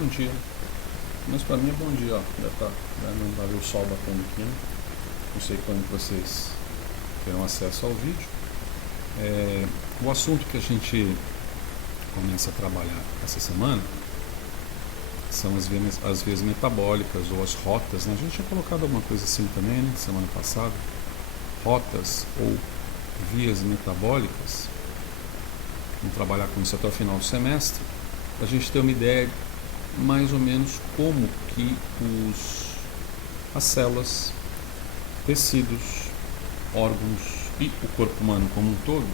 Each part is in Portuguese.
Bom dia. Mas para mim é bom dia, ó. Não vai ver o sol batendo aqui, né? Não sei quando vocês terão acesso ao vídeo. O assunto que a gente começa a trabalhar essa semana são as vias metabólicas ou as rotas, né? A gente tinha colocado alguma coisa assim também, né? Semana passada. Rotas ou vias metabólicas. Vamos trabalhar com isso até o final do semestre. A gente ter uma ideia mais ou menos como que as células, tecidos, órgãos e o corpo humano como um todo,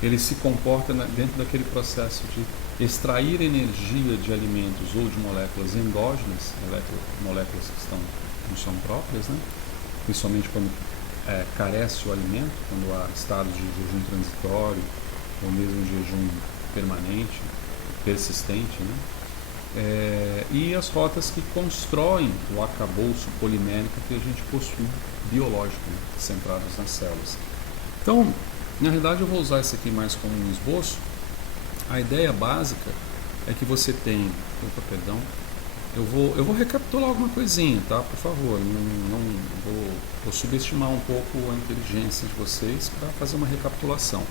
ele se comporta dentro daquele processo de extrair energia de alimentos ou de moléculas endógenas, moléculas que não são próprias, né? Principalmente quando carece o alimento, quando há estados de jejum transitório ou mesmo jejum permanente, persistente, né? E as rotas que constroem o arcabouço polimérico que a gente possui, biológico, né? Centrados nas células. Então, na realidade, eu vou usar isso aqui mais como um esboço. A ideia básica é que você tem... Eu vou recapitular alguma coisinha, tá? Por favor, não vou subestimar um pouco a inteligência de vocês para fazer uma recapitulação.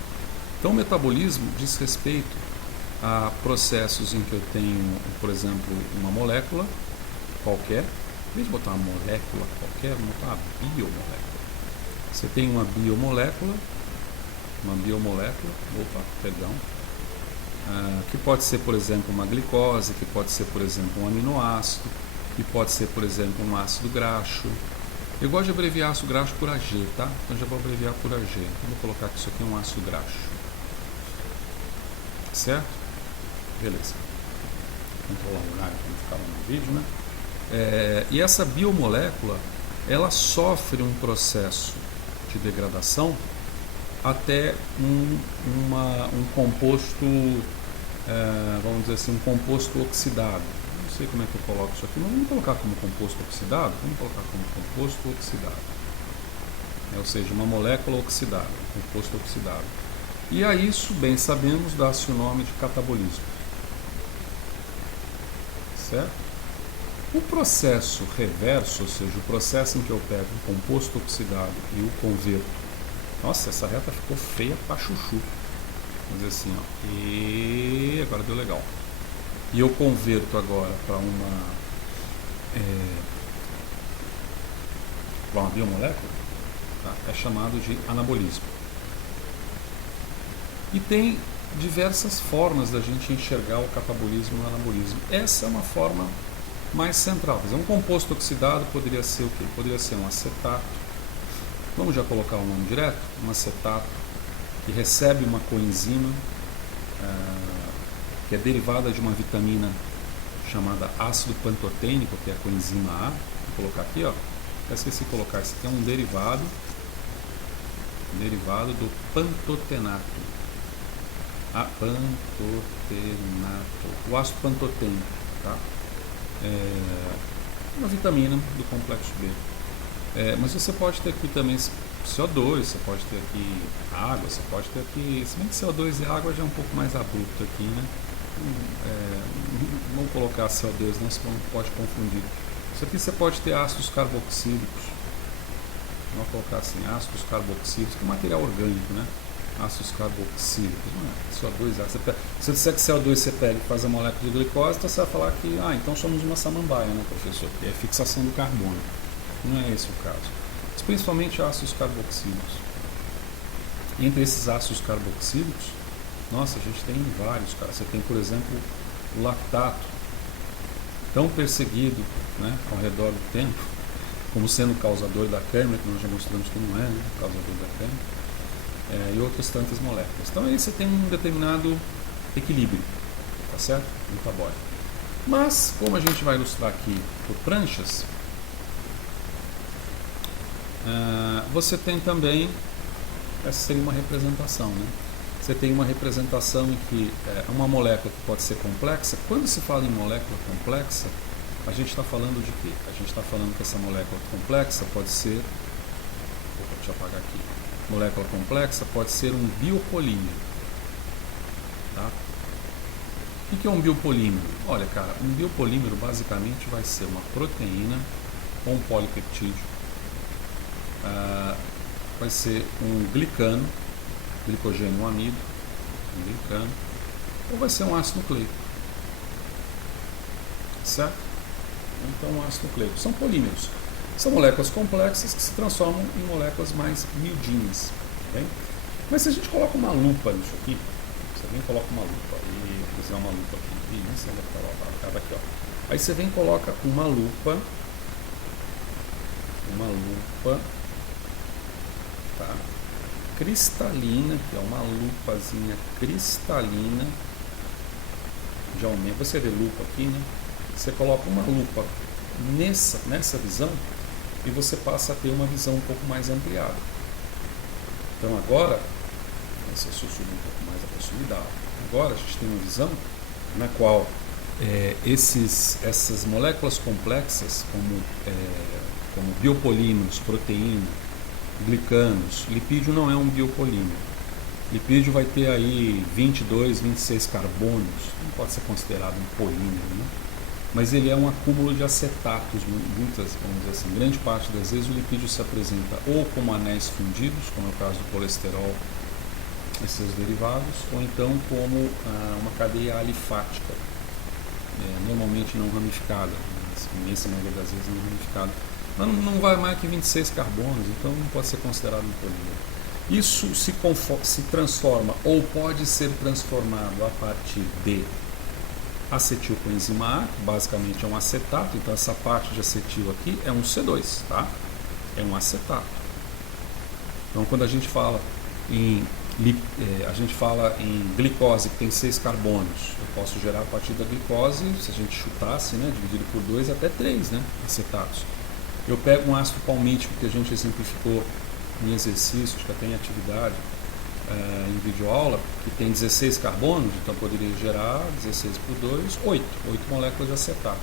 Então, o metabolismo diz respeito a processos em que eu tenho, por exemplo, uma molécula qualquer. Em vez de botar uma molécula qualquer, vou botar uma biomolécula. Você tem uma biomolécula, que pode ser, por exemplo, uma glicose, que pode ser, por exemplo, um aminoácido, que pode ser, por exemplo, um ácido graxo. Eu gosto de abreviar ácido graxo por AG, tá? Então já vou abreviar por AG. Então, vou colocar que isso aqui é um ácido graxo. Certo? Beleza. Vou controlar o horário para não ficar lá no vídeo, né? E essa biomolécula, ela sofre um processo de degradação até um composto, vamos dizer assim, um composto oxidado. Não sei como é que eu coloco isso aqui, mas vamos colocar como composto oxidado? Vamos colocar como composto oxidado. Ou seja, uma molécula oxidada, um composto oxidado. E a isso, bem sabemos, dá-se o nome de catabolismo. Certo? O processo reverso, ou seja, o processo em que eu pego um composto oxidado e o converto. Nossa, essa reta ficou feia pra chuchu. Vamos dizer assim, ó. E agora deu legal. E eu converto agora para uma biomolécula, tá? É chamado de anabolismo. E tem diversas formas da gente enxergar o catabolismo e o anabolismo. Essa é uma forma mais central. Quer dizer, um composto oxidado poderia ser o quê? Poderia ser um acetato. Vamos já colocar o nome direto? Um acetato que recebe uma coenzima que é derivada de uma vitamina chamada ácido pantotênico, que é a coenzima A. Vou colocar aqui, ó. Eu esqueci de colocar. Esse aqui é um derivado do pantotenato. O ácido pantotênico, tá? Uma vitamina do complexo B. Mas você pode ter aqui também CO2, você pode ter aqui água, você pode ter aqui... Se bem que CO2 e água já é um pouco mais abrupto aqui, né? Vamos colocar CO2, não se pode confundir. Isso aqui você pode ter ácidos carboxílicos. Vamos colocar assim, ácidos carboxílicos, que é material orgânico, né? Ácidos carboxílicos, CO2, se eu disser que CO2 você pega e faz a molécula de glicose, então você vai falar que, então somos uma samambaia, né, professor? Que é fixação do carbono. Não é esse o caso. Mas principalmente ácidos carboxílicos. Entre esses ácidos carboxílicos, nossa, a gente tem vários, cara. Você tem, por exemplo, o lactato, tão perseguido, né, ao redor do tempo, como sendo o causador da câimbra, que nós já mostramos que não é, né, o causador da câimbra. E outras tantas moléculas. Então aí você tem um determinado equilíbrio, tá certo? Metabólico. Mas, como a gente vai ilustrar aqui por pranchas, você tem também, essa seria uma representação, né? Você tem uma representação em que uma molécula que pode ser complexa. Quando se fala em molécula complexa, a gente está falando de quê? A gente está falando que essa molécula complexa pode ser... deixa eu apagar aqui. Molécula complexa pode ser um biopolímero, tá? O que é um biopolímero? Olha, cara, um biopolímero basicamente vai ser uma proteína ou um polipeptídeo, vai ser um glicano, glicogênio amido, um glicano, ou vai ser um ácido nucleico, certo? Então, um ácido nucleico são polímeros, são moléculas complexas que se transformam em moléculas mais miudinhas, tá bem? Mas se a gente coloca uma lupa nisso aqui, você vem e coloca uma lupa, e fizer uma lupa aqui, nem sei onde é que tá, acaba aqui, ó. Aí você vem e coloca uma lupa, tá, cristalina, que é uma lupazinha cristalina, de aumento. Você vê lupa aqui, né? Você coloca uma lupa nessa visão e você passa a ter uma visão um pouco mais ampliada. Então agora, se eu subir um pouco mais a possibilidade, agora a gente tem uma visão na qual essas moléculas complexas, como biopolímeros, proteína, glicanos, lipídio não é um biopolímero. Lipídio vai ter aí 22, 26 carbonos, não pode ser considerado um polímero, né? Mas ele é um acúmulo de acetatos, muitas, vamos dizer assim, grande parte das vezes o lipídio se apresenta ou como anéis fundidos, como é o caso do colesterol e seus derivados, ou então como uma cadeia alifática, normalmente não ramificada, imensa maioria das vezes não ramificada, mas não vai mais que 26 carbonos, então não pode ser considerado um polímero. Isso se transforma ou pode ser transformado a partir de acetilcoenzima A, que basicamente é um acetato, então essa parte de acetil aqui é um C2, tá? É um acetato. Então quando a gente fala em glicose que tem 6 carbonos, eu posso gerar a partir da glicose, se a gente chutasse, né, dividido por 2, até 3, né, acetatos. Eu pego um ácido palmítico que a gente exemplificou em exercícios, que até em atividade, em videoaula, que tem 16 carbonos, então poderia gerar 16 por 2, 8 moléculas de acetato.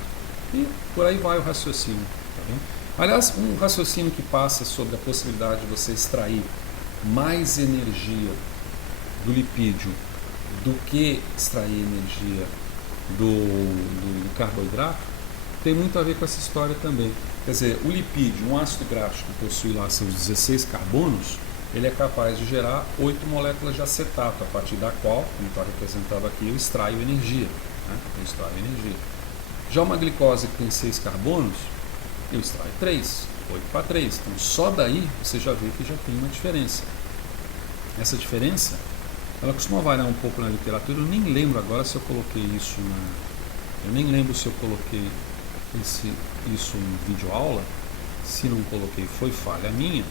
E por aí vai o raciocínio. Tá bem? Aliás, um raciocínio que passa sobre a possibilidade de você extrair mais energia do lipídio do que extrair energia do carboidrato, tem muito a ver com essa história também. Quer dizer, o lipídio, um ácido graxo que possui lá seus 16 carbonos, ele é capaz de gerar 8 moléculas de acetato, a partir da qual, como está representado aqui, eu extraio energia. Né? Eu extraio energia. Já uma glicose que tem 6 carbonos, eu extraio 3, 8 para 3. Então só daí você já vê que já tem uma diferença. Essa diferença, ela costuma variar um pouco na literatura. Eu nem lembro agora se eu coloquei isso eu nem lembro se eu coloquei isso em videoaula. Se não coloquei, foi falha minha.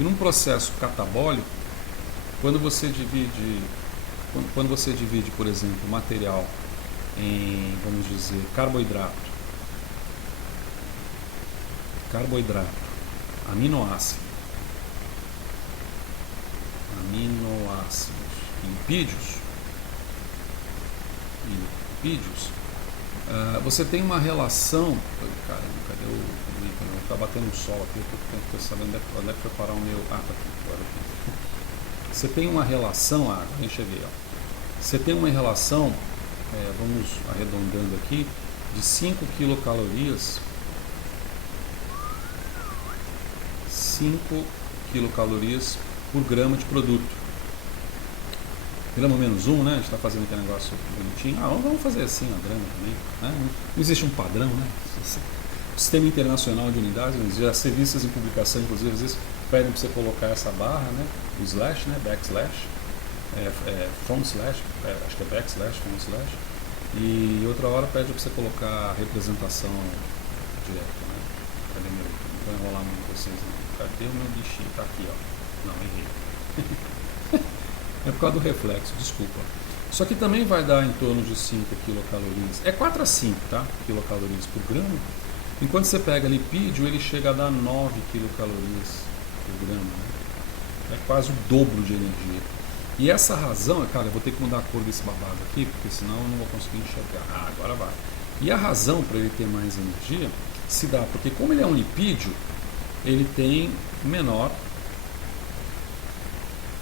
E num processo catabólico, quando você divide, por exemplo, o material em, vamos dizer, carboidrato, aminoácidos, lipídios, você tem uma relação. Caramba, cadê o micro? Está batendo o sol aqui, eu estou sabendo onde é que foi parar o meu. Tá aqui, agora aqui. Você tem uma relação, nem cheguei, ó. Você tem uma relação, vamos arredondando aqui, de 5 quilocalorias. 5 quilocalorias por grama de produto. Grama menos 1, né? A gente está fazendo aquele negócio bonitinho. Vamos fazer assim a grama também. Né? Não existe um padrão, né? O Sistema Internacional de Unidades, já revistas em publicação, inclusive, às vezes pedem para você colocar essa barra, né? O slash, né? Backslash, front slash, acho que é backslash, front slash. E outra hora pede para você colocar a representação direta, né? Cadê meu? Não vou enrolar muito com vocês, não. Cadê o meu bichinho? Tá aqui, ó. Não, errei. É por causa do reflexo, desculpa. Isso aqui também vai dar em torno de 5 quilocalorias. É 4 a 5, tá? Quilocalorias por grama. Enquanto você pega lipídio, ele chega a dar 9 quilocalorias por grama. Né? É quase o dobro de energia. E essa razão, cara, eu vou ter que mudar a cor desse babado aqui, porque senão eu não vou conseguir enxergar. Agora vai. E a razão para ele ter mais energia se dá porque, como ele é um lipídio, ele tem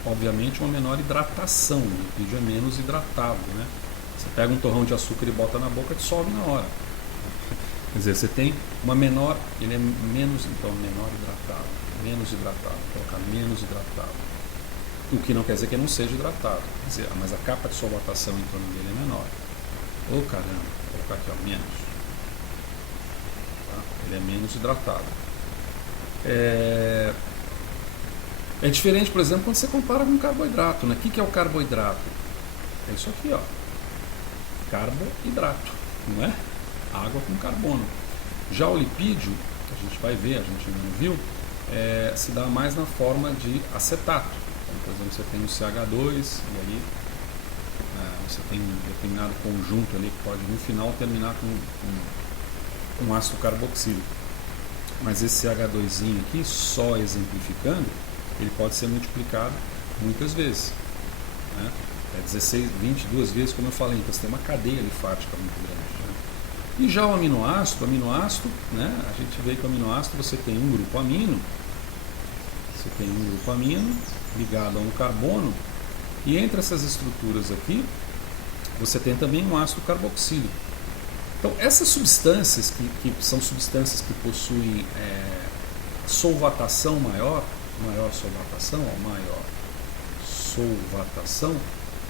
obviamente uma menor hidratação. O lipídio é menos hidratado, né? Você pega um torrão de açúcar e bota na boca, dissolve na hora. Quer dizer, você tem uma menor, ele é menos, então menor hidratado, menos hidratado, vou colocar menos hidratado. O que não quer dizer que ele não seja hidratado, quer dizer, mas a capa de solvatação em torno dele é menor. Ô caramba, vou colocar aqui, ó, menos. Tá? Ele é menos hidratado. É diferente, por exemplo, quando você compara com carboidrato, né? O que é o carboidrato? É isso aqui, ó. Carboidrato, não é? Água com carbono. Já o lipídio, que a gente vai ver, a gente ainda não viu, se dá mais na forma de acetato. Então, por exemplo, você tem o CH2 e aí você tem um determinado conjunto ali que pode no final terminar com ácido carboxílico. Mas esse CH2zinho aqui, só exemplificando, ele pode ser multiplicado muitas vezes, né? 16, 22 vezes, como eu falei, então você tem uma cadeia alifática muito grande, né? E já o aminoácido, né? A gente vê que o aminoácido você tem um grupo amino, ligado a um carbono, e entre essas estruturas aqui você tem também um ácido carboxílico. Então essas substâncias que são substâncias que possuem solvatação maior solvatação,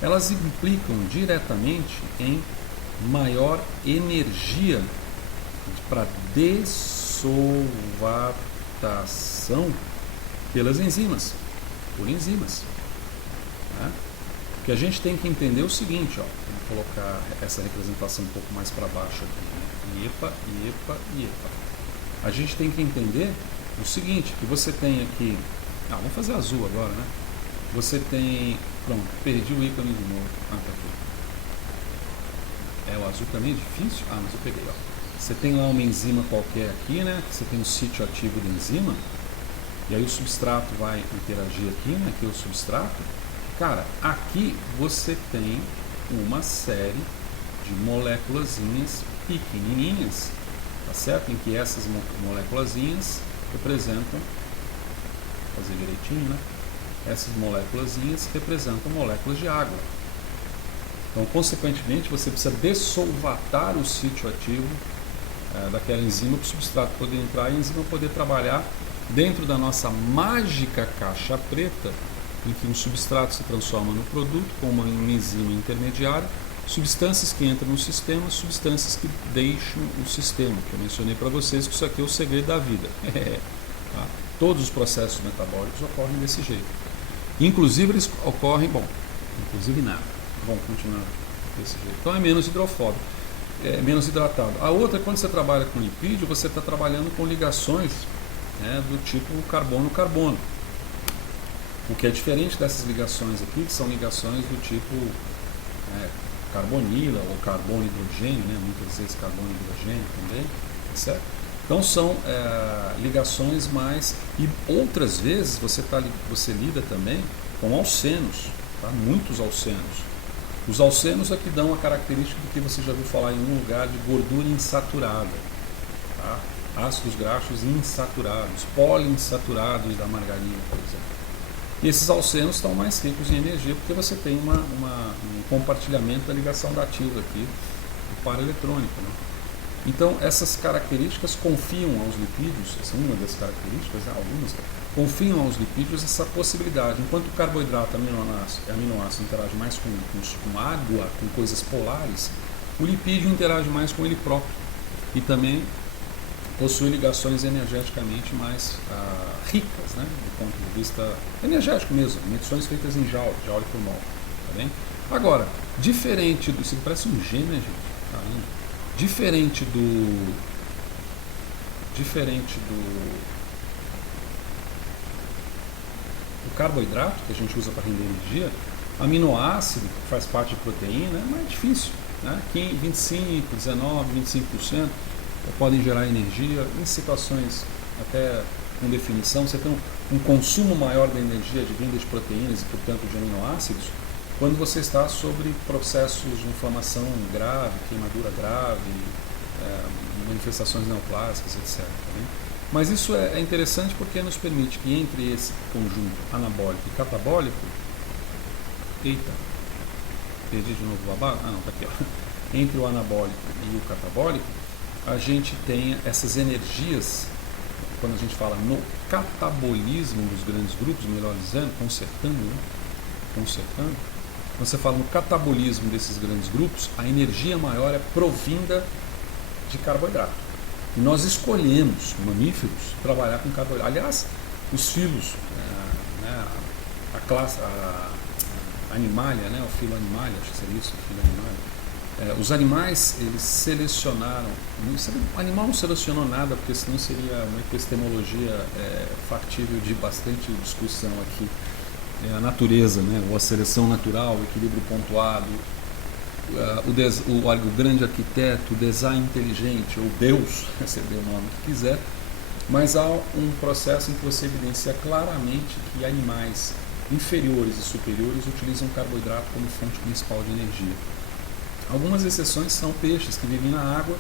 elas implicam diretamente em maior energia para dessolvatação pelas enzimas, por enzimas. Né? O que a gente tem que entender é o seguinte, ó, vamos colocar essa representação um pouco mais para baixo aqui, né? IEPA. A gente tem que entender o seguinte, que você tem aqui, vamos fazer azul agora, né? Você tem, pronto, perdi o ícone de novo, tá aqui. O azul também é difícil? Mas eu peguei, ó. Você tem lá uma enzima qualquer aqui, né? Você tem um sítio ativo da enzima, e aí o substrato vai interagir aqui, né? Aqui é o substrato. Cara, aqui você tem uma série de moléculazinhas pequenininhas, tá certo? Em que essas moléculazinhas representam, vou fazer direitinho, né? Essas moléculazinhas representam moléculas de água. Então, consequentemente, você precisa dessolvatar o sítio ativo daquela enzima para o substrato poder entrar e a enzima poder trabalhar dentro da nossa mágica caixa preta, em que um substrato se transforma no produto com uma enzima intermediária, substâncias que entram no sistema, substâncias que deixam o sistema, que eu mencionei para vocês que isso aqui é o segredo da vida. Tá? Todos os processos metabólicos ocorrem desse jeito. Inclusive eles ocorrem, inclusive nada. Vamos continuar desse jeito. Então é menos hidrofóbico, é menos hidratado. A outra, quando você trabalha com lipídio, você está trabalhando com ligações, né, do tipo carbono-carbono. O que é diferente dessas ligações aqui, que são ligações do tipo carbonila ou carbono-hidrogênio, né, muitas vezes carbono-hidrogênio também, certo? Então são ligações mais... E outras vezes você lida também com alcenos, tá? Muitos alcenos. Os alcenos aqui dão a característica do que você já ouviu falar em um lugar de gordura insaturada, tá? Ácidos graxos insaturados, poliinsaturados da margarina, por exemplo. E esses alcenos estão mais ricos em energia porque você tem um compartilhamento da ligação dativa aqui do par eletrônico, né? Então, essas características confiam aos lipídios, essa é uma das características, algumas, confiam aos lipídios essa possibilidade. Enquanto o carboidrato, aminoácido interage mais com água, com coisas polares, o lipídio interage mais com ele próprio e também possui ligações energeticamente mais ricas, né, do ponto de vista energético mesmo, medições feitas em joule por mol. Tá bem? Agora, diferente do... Isso parece um G, né, gente? Caramba. Diferente do carboidrato, que a gente usa para render energia, aminoácido, que faz parte de proteína, é mais difícil, né? 25, 19, 25% podem gerar energia em situações até com definição. Você tem um consumo maior da energia de vinda de proteínas e, portanto, de aminoácidos, quando você está sobre processos de inflamação grave, queimadura grave, manifestações neoplásicas, etc. Né? Mas isso é interessante porque nos permite que entre esse conjunto anabólico e catabólico, Perdi de novo o babado? Ah, não, tá aqui, ó. Entre o anabólico e o catabólico, a gente tem essas energias, quando a gente fala no catabolismo dos grandes grupos, melhor dizendo, consertando, né? Consertando. Quando você fala no catabolismo desses grandes grupos, a energia maior é provinda de carboidrato. E nós escolhemos, mamíferos, trabalhar com carboidrato. Aliás, os filos, a classe, a animalia, né, o filo animalia, acho que seria isso, o filo animalia. Os animais, eles selecionaram, o animal não selecionou nada, porque senão seria uma epistemologia factível de bastante discussão aqui. A natureza, né, ou a seleção natural, o equilíbrio pontuado, o grande arquiteto, o design inteligente, ou Deus, você dê o nome que quiser, mas há um processo em que você evidencia claramente que animais inferiores e superiores utilizam carboidrato como fonte principal de energia. Algumas exceções são peixes que vivem na água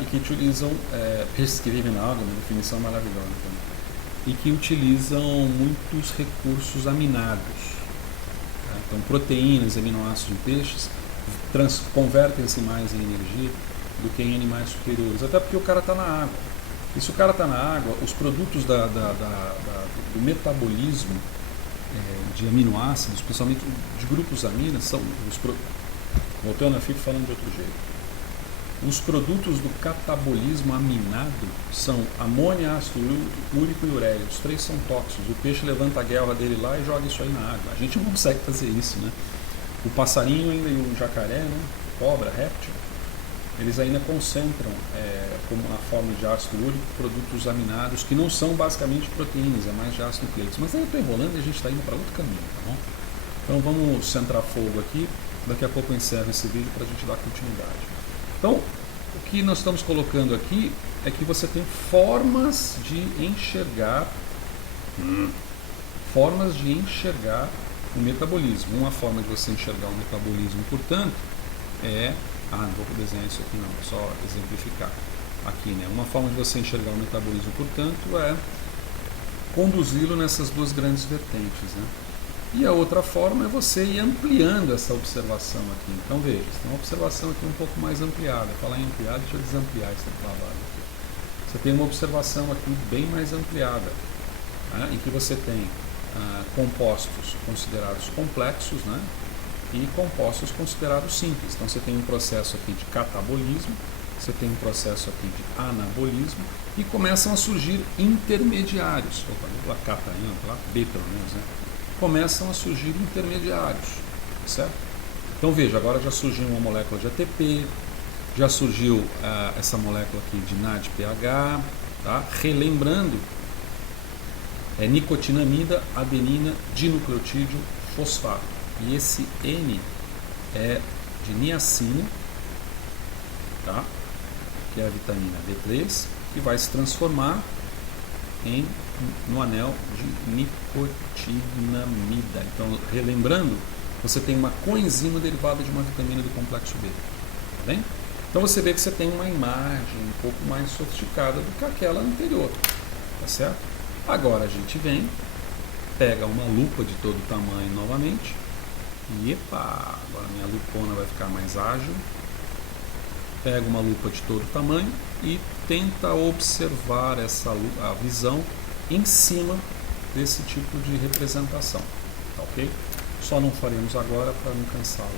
e que utilizam, peixes que vivem na água, uma definição maravilhosa também, e que utilizam muitos recursos aminados. Então, proteínas, aminoácidos de peixes convertem-se mais em energia do que em animais superiores, até porque o cara está na água. E se o cara está na água, os produtos do metabolismo de aminoácidos, principalmente de grupos aminas, são voltando a fico falando de outro jeito. Os produtos do catabolismo aminado são amônia, ácido úrico e ureia. Os três são tóxicos. O peixe levanta a guelra dele lá e joga isso aí na água. A gente não consegue fazer isso, né? O passarinho ainda e o jacaré, né? Cobra, réptil, eles ainda concentram como uma forma de ácido úrico produtos aminados que não são basicamente proteínas, é mais de ácido nucleico. Mas aí eu estou enrolando e a gente está indo para outro caminho, tá bom? Então vamos centrar fogo aqui. Daqui a pouco eu encerro esse vídeo para a gente dar continuidade. Então, o que nós estamos colocando aqui é que você tem formas de enxergar o metabolismo. Uma forma de você enxergar o metabolismo, portanto, não vou desenhar isso aqui não, só exemplificar aqui, né? Uma forma de você enxergar o metabolismo, portanto, é conduzi-lo nessas duas grandes vertentes, né? E a outra forma é você ir ampliando essa observação aqui. Então veja, você tem uma observação aqui um pouco mais ampliada. Falar em ampliar, deixa eu desampliar esse teclado aqui. Você tem uma observação aqui bem mais ampliada, né, em que você tem compostos considerados complexos, né, e compostos considerados simples. Então você tem um processo aqui de catabolismo, você tem um processo aqui de anabolismo, e começam a surgir intermediários. Opa, cata ainda, lá, B pelo menos, né? Começam a surgir intermediários, certo? Então veja, agora já surgiu uma molécula de ATP, já surgiu essa molécula aqui de NADPH, tá? Relembrando, nicotinamida, adenina, dinucleotídeo, fosfato. E esse N é de niacina, tá? Que é a vitamina D3, que vai se transformar no anel de nicotinamida. Então, relembrando, você tem uma coenzima derivada de uma vitamina do complexo B. Tá bem? Então você vê que você tem uma imagem um pouco mais sofisticada do que aquela anterior. Tá certo? Agora a gente vem, pega uma lupa de todo tamanho novamente. E epa, agora minha lupona vai ficar mais ágil. Pega uma lupa de todo tamanho e tenta observar a visão em cima desse tipo de representação, tá ok? Só não faremos agora para não cansá-los.